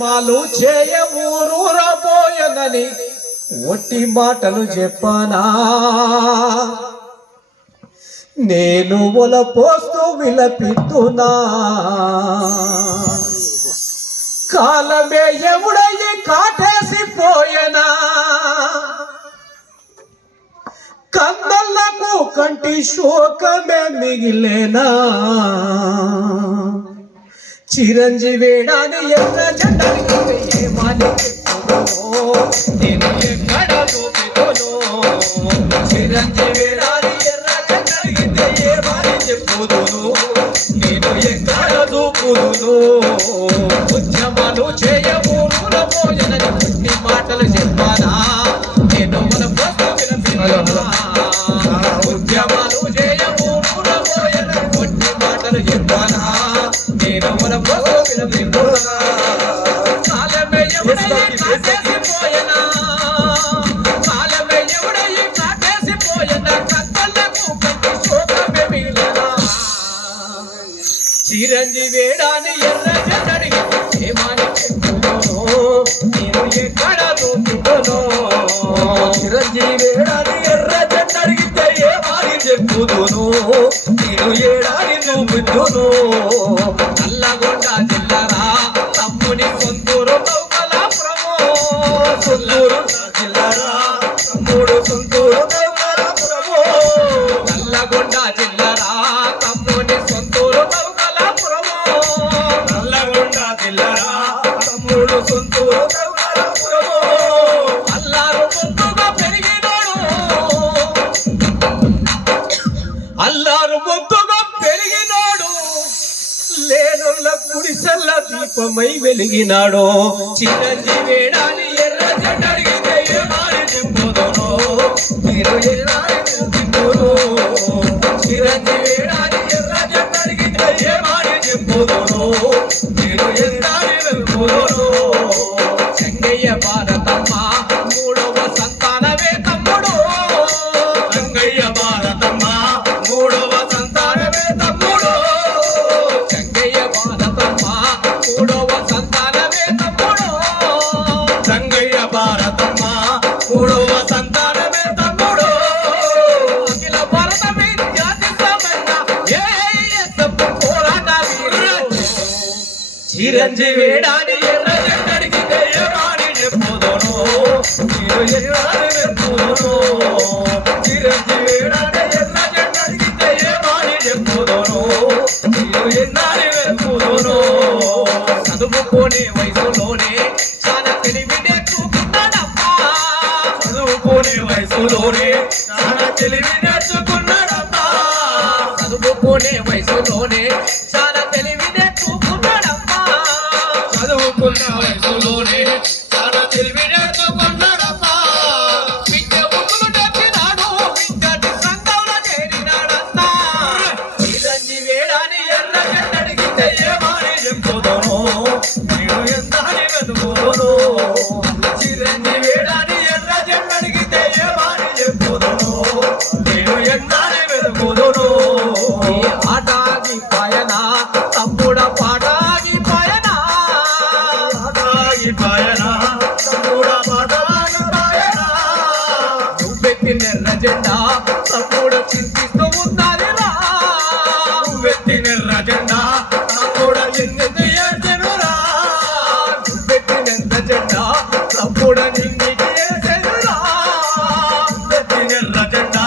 ఉద్యమాలు చేయ ఊరూరబోయనని ఒట్టి మాటలు చెప్పనా నేను ఒల పోస్తూ విలపిస్తున్నా కాలమే ఎవడయ్యి కాటేసిపోయనా కందలకు కంటి శోకమే మిగిలేనా చిరంజీవేడాని ఎర్ర జెండకి ఏమని చెప్పుదునో నేను ఎక్కడ చూపిదునో చిరంజీవేడాని ఎర్ర జెండకి ఏమని చెప్పుదునో నేను ఎక్కడ చూపుదునో ఉద్యమాలు చేయబూరుల భోజనని పుట్టి మాటలు చెప్పానా నేను మన ఉద్యమాలు చేయబూరుల భోజన పుట్టి మాటలు చెప్పానా నేను మన కాలమే ఎవడయ్యి కాటేసిపోయనా కాలమే ఎవడయ్యి కాటేసిపోయనా కత్తలకు కంటి శోకమే మిగిలినా చిరంజీవేడాని ఎర్ర జెండడిగి ఏమని చెప్పుదునో నేను ఎక్కడ చూపుదునో చిరంజీవేడాని ఎర్ర జెండడిగితే ఏమని చెప్పుదునో నేను ఏడాని చూపుదునో నల్లగొండ జిల్లారా తమ్ముని సొంతూరు తౌకలాపురము సొంతూరు జిల్లారా తమ్ముడు సొంతూరు తౌకలాపురము నల్లగొండ జిల్లారా తమ్ముని సొంతూరు తౌకలాపురము నల్లగొండ జిల్లారా తమ్ముడు సొంతూరు తౌకలాపురము అల్లారు ముద్దుగా పెరిగినోడు అల్లారు ముద్దుగా పెరిగినోడు లేనుల్ల గుడిసెల్ల దీపమై వెలిగినాడో చిరంజీవేడాని ఎర్ర జెండడిగితే ఏమని చెప్పుదునో నేను ఎల్లాని చూపుదునో చిరంజీవేడాని ఎర్ర జెండడిగితే ఏమని చెప్పుదునో నేను ఎల్లాని వెలుపుదునో చెంగయ్య భారతమ్మ మూడవ సంతానమే తమ్ముడు చెంగయ్య భారతమ్మ మూడవ సంతానమే తమ్ముడు చెంగయ్య భారతమ్మ మూడవ సంతానమే తమ్ముడు చెంగయ్య భారతమ్మ మూడవ సంతానమే తమ్ముడు అఖిల భారత విద్యార్థి సమైక్య ఏఎస్ఎఫ్ పోరాట వీరుడు చిరంజీవేడాని ఎర్ర జెండడిగితే ఏమని చెప్పుదునో నేను ఎల్లాని వెలుపుదునో చిరంజీవేడాని ఎర్ర జెండడిగితే ఏమని చెప్పుదునో నేను ఎల్లాని వెలుపుదునో చదువుకునే వయసులోనే చాలా తెలివి నేర్చుకున్నాడమ్మా చదువుకునే వయసులోనే చాలా తెలివి నేర్చుకున్నాడమ్మా చదువుకునే వయసులోనే చాలా తెలివి నేర్చుకున్నాడమ్మా చదువుకున్న వయసులోనే చాలా తెలివి నేర్చుకున్నాడమ్మా విద్య బుద్ధులు నేర్పినాడు విద్యార్థి సంఘంలో చేరినాడన్నా చిరంజీవేడాని ఎర్ర జెండడిగితే ఏమని చెప్పుదునో నేను ఎంతని వెతుకుదునో చిరంజీవేడాని ఎర్ర జెండడిగితే ఏమని చెప్పుదునో నేను ఎంతని వెతుకుదునో ఆటాగి పాయన తమ్ముడ పాటాగి పాయన ఆటాగి పాయన తమ్ముడ పాటాగి పాయన నువ్వెత్తిన ఎర్ర జెండా తమ్ముడు చింతిస్తూ ఉన్నదిరా నువ్వెత్తిన ఎర్ర జెండా తమ్ముడు చింతిస్తూ ఏడ్చెనురా నువ్వెత్తిన ఎర్ర జెండా తమ్ముడు నింగికి ఏడ్చెనురా నువ్వెత్తిన ఎర్ర జెండా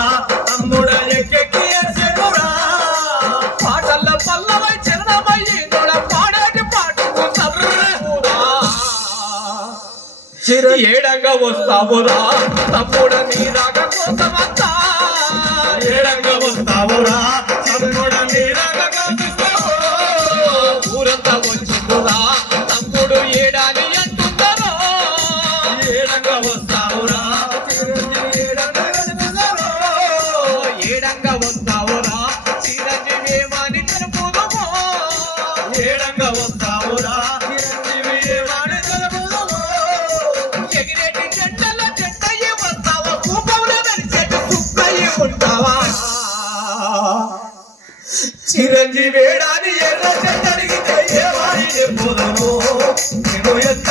తమ్ముడు ఎక్కెక్కి ఏడ్చెనురా పాటల పల్లవై చరణమయ్యి నోడ పాడేటి పాటకు సర్రురా ఏడంగా వస్తావురా తమ్ముడ నీ రాక కోసమంతా ఏడంగా వస్తావురా తమ్ముడ నీ రాక కోసమంతా ఊరంతా వచ్చిందురా తమ్ముడు ఏడాని అంటున్నారో ఏడంగా వస్తావురా ఏడంగా వస్తావురా చిరంజీవి ఏమని తెలుపుదుమో ఏడంగా వస్తావురా చిరంజీవి ఏమని తెలుపుదుమో ఎగిరేటి జెండల జెండయ్యి వస్తావా కూపంలో వెలిసేటి సుక్కయ్యి ఉంటావా చిరంజీవేడాని ఎర్ర జెండడిగితే ఏమని చెప్పుదునో నేను ఎంత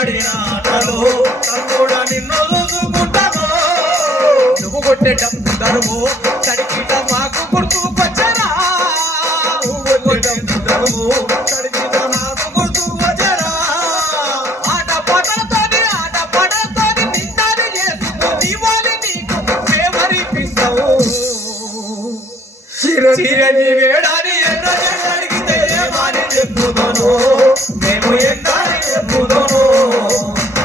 ఆడిన ఆటలో తమ్ముడా నిన్ను చూసుకుంటాను నువ్వు కొట్టే డబ్బు ధరము తడికిట మాకు గుర్తుకొచ్చరా నువ్వు కొట్టే ధరము తడికిట మాకు గుర్తుకొచ్చరా ఆట పాటలతోని నిందాన్ని చేసుకు దీవాలి నీకు ప్రేమరిపిస్తావు చిరంజీవి వేడాని ఎర్ర జెండ అడిగితే ఏమని చెప్పుదోను మేము ఎన్నాని చెప్పుదోను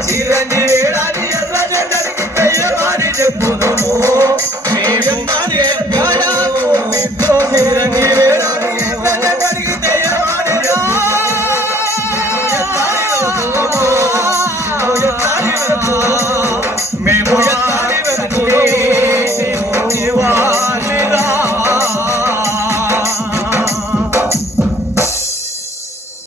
చిరంజీవి వేడాని ఎర్ర జెండ అడిగితే ఏమని చెప్పుదోను మేమెన్నాని చెప్పుదోను చిరంజీవి వేడాని ఎర్ర జెండ అడిగితే ఏమని మేము ఎన్నాని చెప్పుదోను